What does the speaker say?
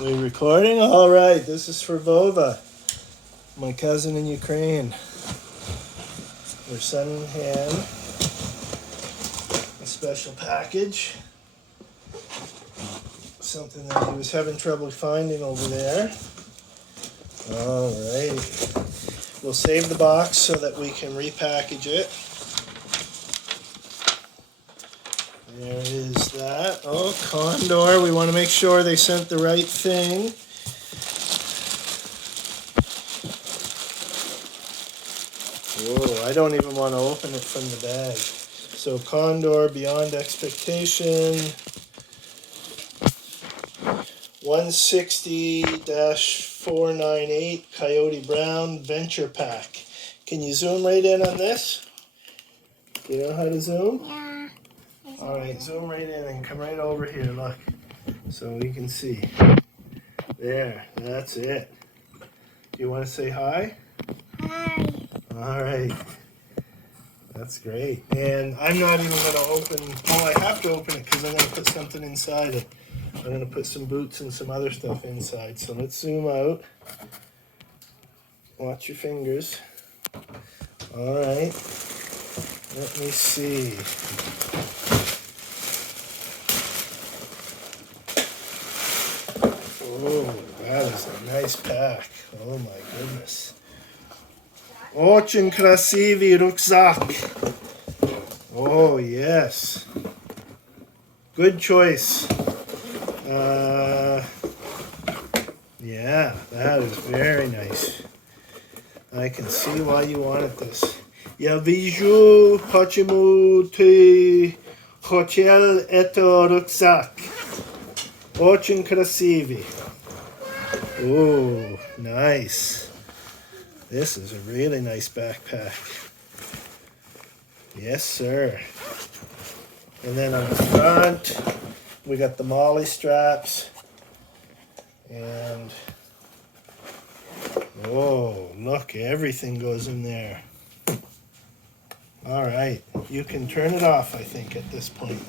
We recording? All right, this is for Vova, my cousin in Ukraine. We're sending him a special package, something that he was having trouble finding over there. All right, we'll save the box so that we can repackage it. There is that. Oh, Condor. We want to make sure they sent the right thing. Whoa, I don't even want to open it from the bag. So Condor, beyond expectation. 160-498 Coyote Brown Venture Pack. Can you zoom right in on this? Do you know how to zoom? Yeah. Alright, zoom right in and come right over here, look. So we can see. There, that's it. Do you want to say hi? Hi. Alright. That's great. And I'm not even going to open, well, I have to open it because I'm going to put something inside it. I'm going to put some boots and some other stuff inside. So let's zoom out. Watch your fingers. Alright. Let me see. Oh, that is a nice pack. Oh my goodness. Очень красивый рюкзак. Oh yes. Good choice. Yeah, that is very nice. I can see why you wanted this. Я вижу, почему ты хотел этот рюкзак. Очень красивый. Oh, nice. This is a really nice backpack. Yes, sir. And then on the front, we got the molly straps. And, oh, look, everything goes in there. All right, you can turn it off, I think, at this point.